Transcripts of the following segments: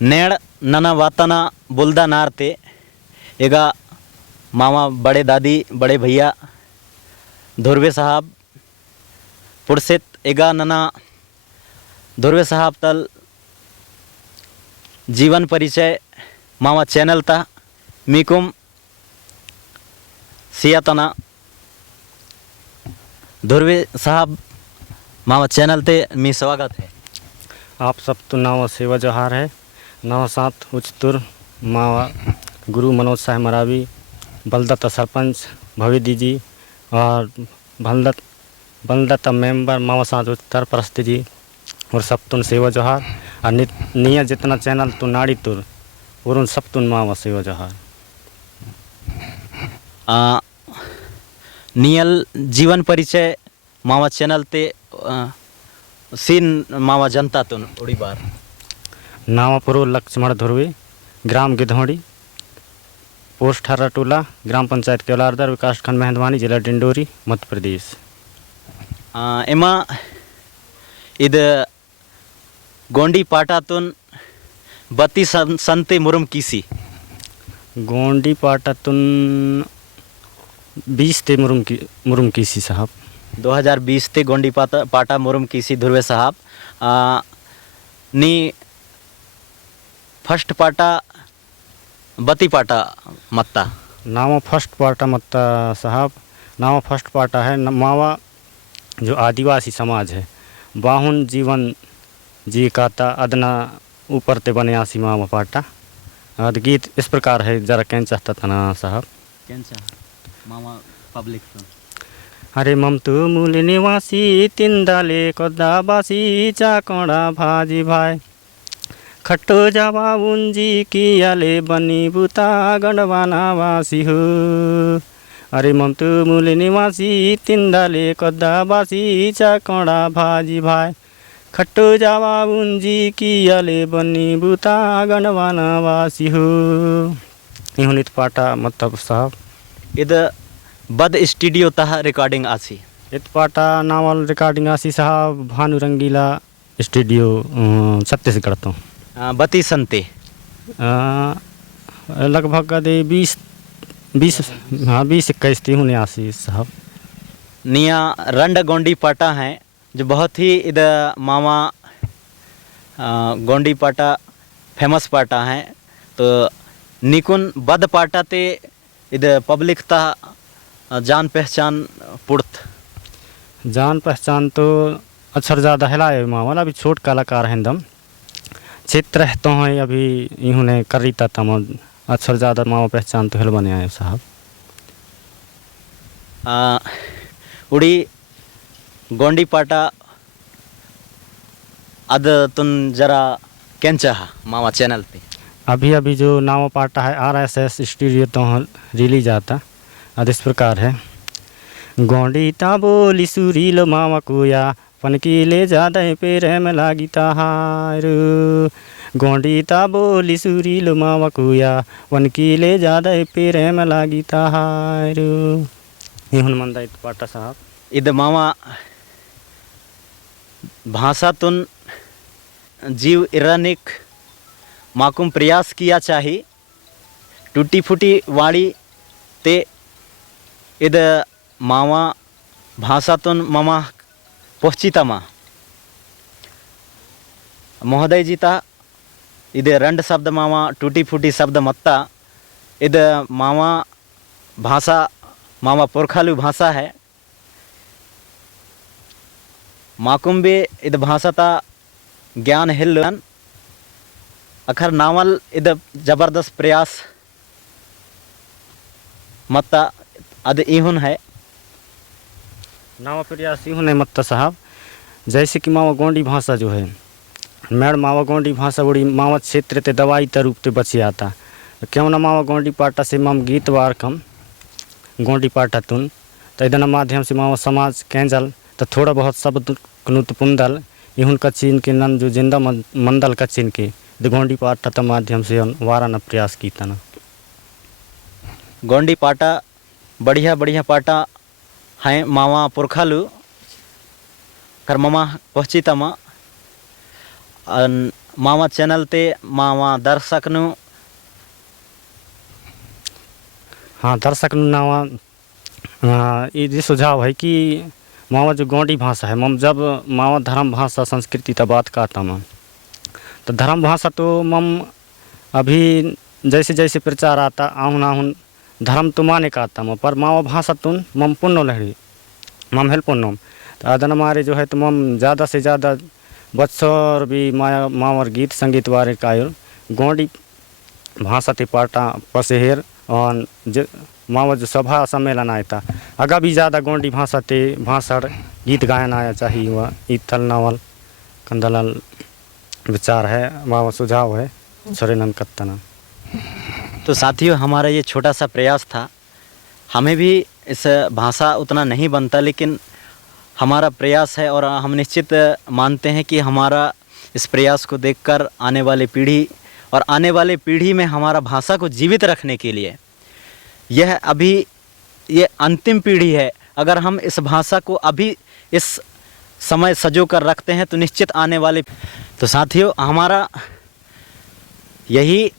नेड़ नना वातना बुलदा नारते एगा मामा बड़े दादी बड़े भैया धुर्वे साहब पुरसेत एगा नना धुर्वे साहब तल जीवन परिचय मामा चैनल ता मीकुम सियातना धुर्वे साहब मामा चैनल ते मी स्वागत है। आप सब तो नाव सेवा जोहार है। नाव सात उचतुर मावा गुरु मनोज साहब मरावी बलदत्ता सरपंच भवेदी जी और बलदत्ता मेंबर मावा सात उत्तर परस्ती जी और सबतुन सेवा जोहार और निया जितना चैनल तो नाड़ी तुर और सबतुन मावा सेवा जोहार। नियल जीवन परिचय मावा चैनल ते सीन मावा जनता तुन उड़ी बार नावापुरो लक्ष्मण धुर्वे ग्राम गिधौड़ी पोस्ट हर्राटोला ग्राम पंचायत केवलारदर विकास खंड मेहंदवानी जिला डिंडोरी मध्य प्रदेश। एमा इद गोंडी पाटातुन बत्ती संते मुरुम कीसी गोंडी पाटातुन 20 ते मुरुम कीसी साहब 2020 ते गोंडी पाटा मुरुम कीसी धुर्वे साहब नी फर्स्ट पाटा बत्ती पाटा मत्ता नावा फर्स्ट पाटा मत्ता साहब। नावा फर्स्ट पाटा है मावा जो आदिवासी समाज है बाहुन जीवन जी काता अदना ऊपर ते बने आसी मावा पाटा गीत इस प्रकार है जरा कैन चाहता था ना साहब मामा पब्लिक तो अरे ममतु मूल निवासी तिंदाले कदाबासी चाकड़ा भाजी भाई खट्टो जावा उंजी कियाले बनी बुता गंडवाना वासी हो। अरे ममतु मूल निवासी तिंदाले कदाबासी चाकड़ा भाजी भाई खट्टो जावा उंजी कियाले बनी बुता गंडवाना वासी हो। इहुनित पाटा मतलब साहब इद बद स्टूडियो तह रिकॉर्डिंग आसी इत पाटा नावल रिकॉर्डिंग आसी साहब भानु रंगीला स्टूडियो छत्तीसगढ़ तो बती संते लगभग कदे 20-21 ती होने आसी साहब। निया रंड गोंडी पाटा हैं जो बहुत ही इद मामा गोंडी पाटा फेमस पाटा हैं तो निकुन बद पाटा ते इद पब्लिक ता जान पहचान पुर्त जान पहचान तो अक्षर ज़्यादा हिलाए मावल अभी छोट कलाकार हैं दम क्षेत्र रहता है अभी इन्होंने कर रही था तम अक्षर ज़्यादा मावा पहचान तो हिल बने आए साहब। उड़ी गोंडी पाटा अद तुन जरा कैंचा मावा चैनल पे अभी जो नावा पाटा है RSS स्टूडियो तो रिलीज आता अब इस प्रकार है। गोंडी ता बोली सुरीलो मावा कुया पनकी ले जादा पेरे में लागी ताहार गोंडी ता बोली सुरीलो मावा कुया पनकी ले जादा पेरे में लागी ताहार। ये हनुमंदा इत पाटा साहब इद मावा भाषा तुन जीव इरानिक माकुम प्रयास किया चाहिए टूटी फूटी वाड़ी ते इद मावा भाषा तुन मामा पहुँची तमा महोदय जीता इद रंड शब्द मामा टूटी फूटी शब्द मत्ता इद मामा भाषा मामा पुरखालू भाषा है माकुम्बे इद भाषा ता ज्ञान हिलन अखर नावल इद जबरदस्त प्रयास मत्ता अद इहुन है नावा प्रयास इहुन है मत्ता साहब। जैसे कि मावा गोंडी भाषा जो है मैड मावा गोंडी भाषा बड़ी मावा क्षेत्र ते दवाई त रूप ते बची आता क्यों ना मावा गोंडी पाटा से मम गीत वार कम गोंडी पाटा तुन तो इधर माध्यम से मावा समाज कैंजल तो थोड़ा बहुत शब्द कनुत पुंदल इहुन कच्चिन के नन जो जिंदा मंदल कच्चिन के गोंडी पाटा त माध्यम से वारा न प्रयास की तना गोंडी पाटा बढ़िया बढ़िया पाटा हैं मावा पुरखालू कर मामा पहुँची तमा मावा चैनल ते मावा दर्शक नु हाँ दर्शक नावा ये जी सुझाव है कि मावा जो गोंडी भाषा है मम जब मावा धर्म भाषा संस्कृति तब बात कहता मम तो धर्म भाषा तो मम अभी जैसे जैसे प्रचार आता आहुन आहुन धर्म तो माने का आता पर मावा भाषा तुन मम पुण्य लहरी मम हेल्प पुण्यम तो अदन हमारे जो है तो मम ज़्यादा से ज़्यादा बच्चों भी माया मावर गीत संगीत वारे कायल गोंडी भाषा ते पाटा पसेहर और मावा जो सभा सम्मेलन आया था अगा भी ज़्यादा गोंडी भाषा ते भाषण गीत गायन आया चाहिए हुआ ईथल नावल कंदलाल विचार है मावा सुझाव है छोरेनन कत्तना। तो साथियों हमारा ये छोटा सा प्रयास था, हमें भी इस भाषा उतना नहीं बनता लेकिन हमारा प्रयास है और हम निश्चित मानते हैं कि हमारा इस प्रयास को देखकर आने वाली पीढ़ी और आने वाले पीढ़ी में हमारा भाषा को जीवित रखने के लिए यह अभी ये अंतिम पीढ़ी है। अगर हम इस भाषा को अभी इस समय सजो कर रखते हैं तो निश्चित आने वाले तो साथियों हमारा यही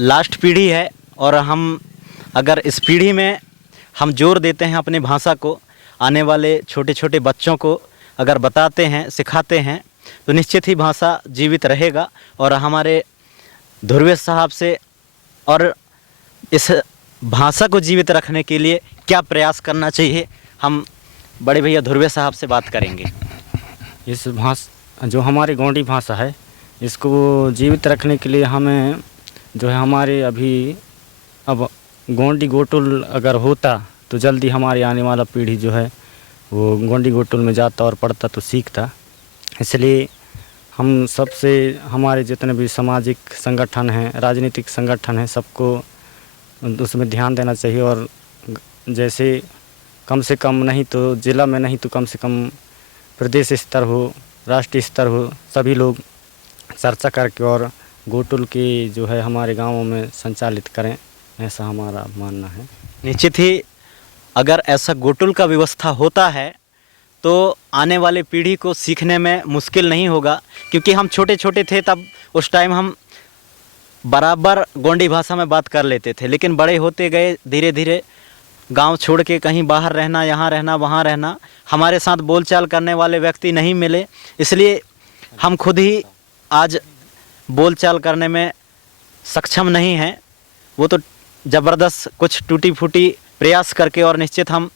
लास्ट पीढ़ी है और हम अगर इस पीढ़ी में हम जोर देते हैं अपनी भाषा को आने वाले छोटे छोटे बच्चों को अगर बताते हैं सिखाते हैं तो निश्चित ही भाषा जीवित रहेगा। और हमारे ध्रुवेश साहब से और इस भाषा को जीवित रखने के लिए क्या प्रयास करना चाहिए हम बड़े भैया ध्रुवेश साहब से बात करेंगे। इस भाषा जो हमारी गोंडी भाषा है इसको जीवित रखने के लिए हमें जो है हमारे अभी अब गोंडी गोटुल अगर होता तो जल्दी हमारी आने वाला पीढ़ी जो है वो गोंडी गोटुल में जाता और पढ़ता तो सीखता। इसलिए हम सबसे हमारे जितने भी सामाजिक संगठन हैं राजनीतिक संगठन हैं सबको उसमें ध्यान देना चाहिए और जैसे कम से कम नहीं तो ज़िला में नहीं तो कम से कम प्रदेश स्तर हो राष्ट्रीय स्तर हो सभी लोग चर्चा करके और गोटुल की जो है हमारे गांवों में संचालित करें, ऐसा हमारा मानना है। निश्चित ही अगर ऐसा गोटुल का व्यवस्था होता है तो आने वाले पीढ़ी को सीखने में मुश्किल नहीं होगा, क्योंकि हम छोटे छोटे थे तब उस टाइम हम बराबर गोंडी भाषा में बात कर लेते थे, लेकिन बड़े होते गए धीरे धीरे गांव छोड़ के कहीं बाहर रहना, यहाँ रहना, वहाँ रहना, हमारे साथ बोलचाल करने वाले व्यक्ति नहीं मिले, इसलिए हम खुद ही आज बोलचाल करने में सक्षम नहीं हैं। वो तो ज़बरदस्त कुछ टूटी फूटी प्रयास करके और निश्चित हम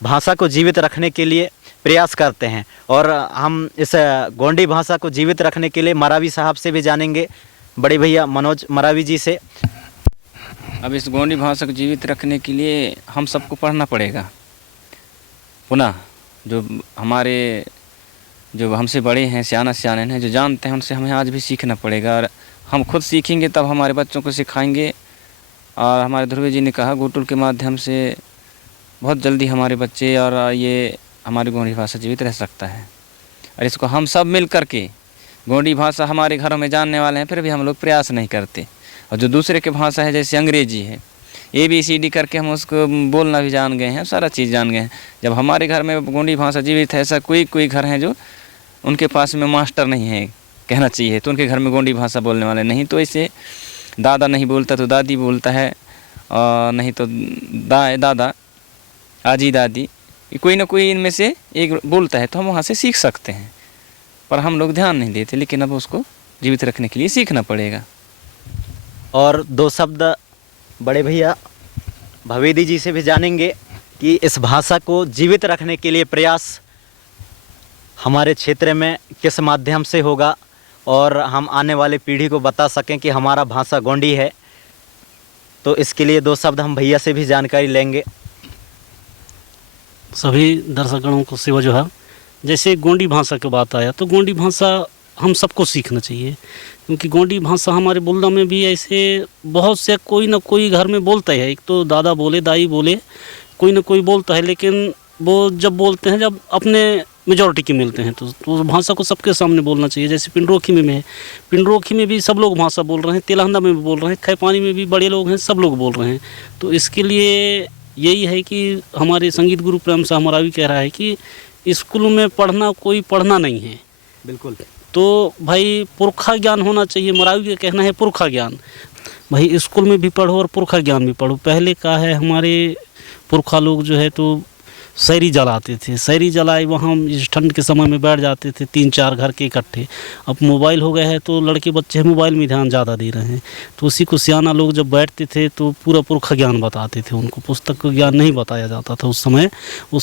भाषा को जीवित रखने के लिए प्रयास करते हैं और हम इस गोंडी भाषा को जीवित रखने के लिए मरावी साहब से भी जानेंगे, बड़े भैया मनोज मरावी जी से। अब इस गोंडी भाषा को जीवित रखने के लिए हम सबको पढ़ना पड़ेगा। पुनः जो हमसे बड़े हैं सियाने हैं जो जानते हैं उनसे हमें आज भी सीखना पड़ेगा और हम खुद सीखेंगे तब हमारे बच्चों को सिखाएंगे। और हमारे ध्रुव जी ने कहा गोटुल के माध्यम से बहुत जल्दी हमारे बच्चे और ये हमारी गोंडी भाषा जीवित रह सकता है। और इसको हम सब मिल कर के गोंडी भाषा हमारे घरों में जानने वाले हैं फिर भी हम लोग प्रयास नहीं करते। और जो दूसरे की भाषा है जैसे अंग्रेजी है ABCD करके हम उसको बोलना भी जान गए हैं, सारा चीज़ जान गए हैं। जब हमारे घर में गोंडी भाषा जीवित है, ऐसा कोई घर है जो उनके पास में मास्टर नहीं है कहना चाहिए तो उनके घर में गोंडी भाषा बोलने वाले नहीं, तो इसे दादा नहीं बोलता तो दादी बोलता है और नहीं तो दादा आजी दादी कोई ना कोई इनमें से एक बोलता है तो हम वहाँ से सीख सकते हैं, पर हम लोग ध्यान नहीं देते। लेकिन अब उसको जीवित रखने के लिए सीखना पड़ेगा। और दो शब्द बड़े भैया भवेदी जी से भी जानेंगे कि इस भाषा को जीवित रखने के लिए प्रयास हमारे क्षेत्र में किस माध्यम से होगा और हम आने वाले पीढ़ी को बता सकें कि हमारा भाषा गोंडी है। तो इसके लिए दो शब्द हम भैया से भी जानकारी लेंगे। सभी दर्शकों को सेवा जो है जैसे गोंडी भाषा की बात आया तो गोंडी भाषा हम सबको सीखना चाहिए, क्योंकि गोंडी भाषा हमारे बोलना में भी ऐसे बहुत से कोई ना कोई घर में बोलता है। एक तो दादा बोले दाई बोले कोई ना कोई बोलता है, लेकिन वो जब बोलते हैं जब अपने मेजॉरिटी के मिलते हैं तो भाषा को सबके सामने बोलना चाहिए। जैसे पिंडरोखी में है, पिंडरोखी में भी सब लोग भाषा बोल रहे हैं, तेलहंदा में भी बोल रहे हैं, खैपानी में भी बड़े लोग हैं, सब लोग बोल रहे हैं। तो इसके लिए यही है कि हमारे संगीत गुरु प्रेम साह मरावी कह रहा है कि स्कूल में पढ़ना कोई पढ़ना नहीं है। बिल्कुल तो भाई पुरखा ज्ञान होना चाहिए। मरावी का कहना है पुरखा ज्ञान। भाई स्कूल में भी पढ़ो और पुरखा ज्ञान भी पढ़ो। पहले का है हमारे पुरखा लोग जो है तो शहरी जलाते थे, शहरी जलाए वहाँ इस ठंड के समय में बैठ जाते थे 3-4 घर के इकट्ठे। अब मोबाइल हो गया है तो लड़के बच्चे मोबाइल में ध्यान ज़्यादा दे रहे हैं, तो उसी को सियाना लोग जब बैठते थे तो पूरा पुरखा ज्ञान बताते थे उनको। पुस्तक का ज्ञान नहीं बताया जाता था उस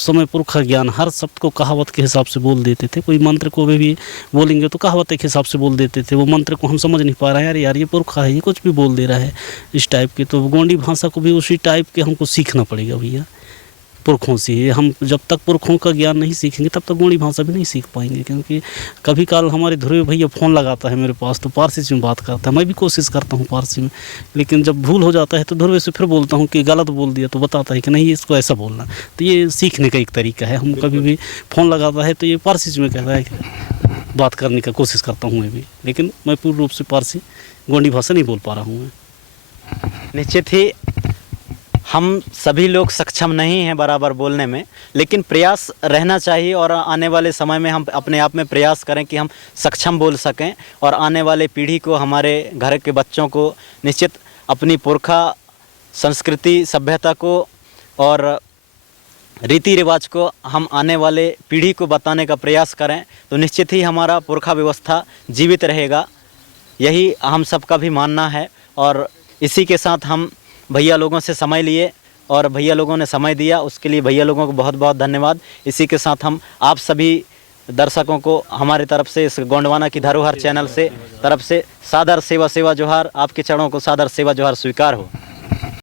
समय पुरखा ज्ञान हर शब्द को कहावत के हिसाब से बोल देते थे। कोई मंत्र को भी बोलेंगे तो कहावत के हिसाब से बोल देते थे। वो मंत्र को हम समझ नहीं पा रहे हैं, अरे यार ये पुरखा है, ये कुछ भी बोल दे रहा है इस टाइप के। तो गोंडी भाषा को भी उसी टाइप के हमको सीखना पड़ेगा भैया, पुरखों से। हम जब तक पुरखों का ज्ञान नहीं सीखेंगे तब तक गोंडी भाषा भी नहीं सीख पाएंगे। क्योंकि कभी काल हमारे ध्रुव भैया फ़ोन लगाता है मेरे पास तो पारसी में बात करता है, मैं भी कोशिश करता हूँ पारसी में, लेकिन जब भूल हो जाता है तो ध्रुव से फिर बोलता हूँ कि गलत बोल दिया, तो बताता है कि नहीं इसको ऐसा बोलना। तो ये सीखने का एक तरीका है। हम कभी भी फ़ोन लगाता है तो ये पारसी में कहता है कि बात करने का कोशिश करता हूँ मैं भी, लेकिन मैं पूर्ण रूप से पारसी गोंडी भाषा नहीं बोल पा रहा हूँ मैं। निश्चित ही हम सभी लोग सक्षम नहीं हैं बराबर बोलने में, लेकिन प्रयास रहना चाहिए और आने वाले समय में हम अपने आप में प्रयास करें कि हम सक्षम बोल सकें और आने वाले पीढ़ी को, हमारे घर के बच्चों को निश्चित अपनी पुरखा संस्कृति सभ्यता को और रीति रिवाज को हम आने वाले पीढ़ी को बताने का प्रयास करें, तो निश्चित ही हमारा पुरखा व्यवस्था जीवित रहेगा। यही हम सबका भी मानना है। और इसी के साथ हम भैया लोगों से समय लिए और भैया लोगों ने समय दिया, उसके लिए भैया लोगों को बहुत बहुत धन्यवाद। इसी के साथ हम आप सभी दर्शकों को हमारे तरफ से, इस गोंडवाना की धरोहर चैनल से तरफ से सादर सेवा जोहार। आपके चरणों को सादर सेवा जोहार स्वीकार हो।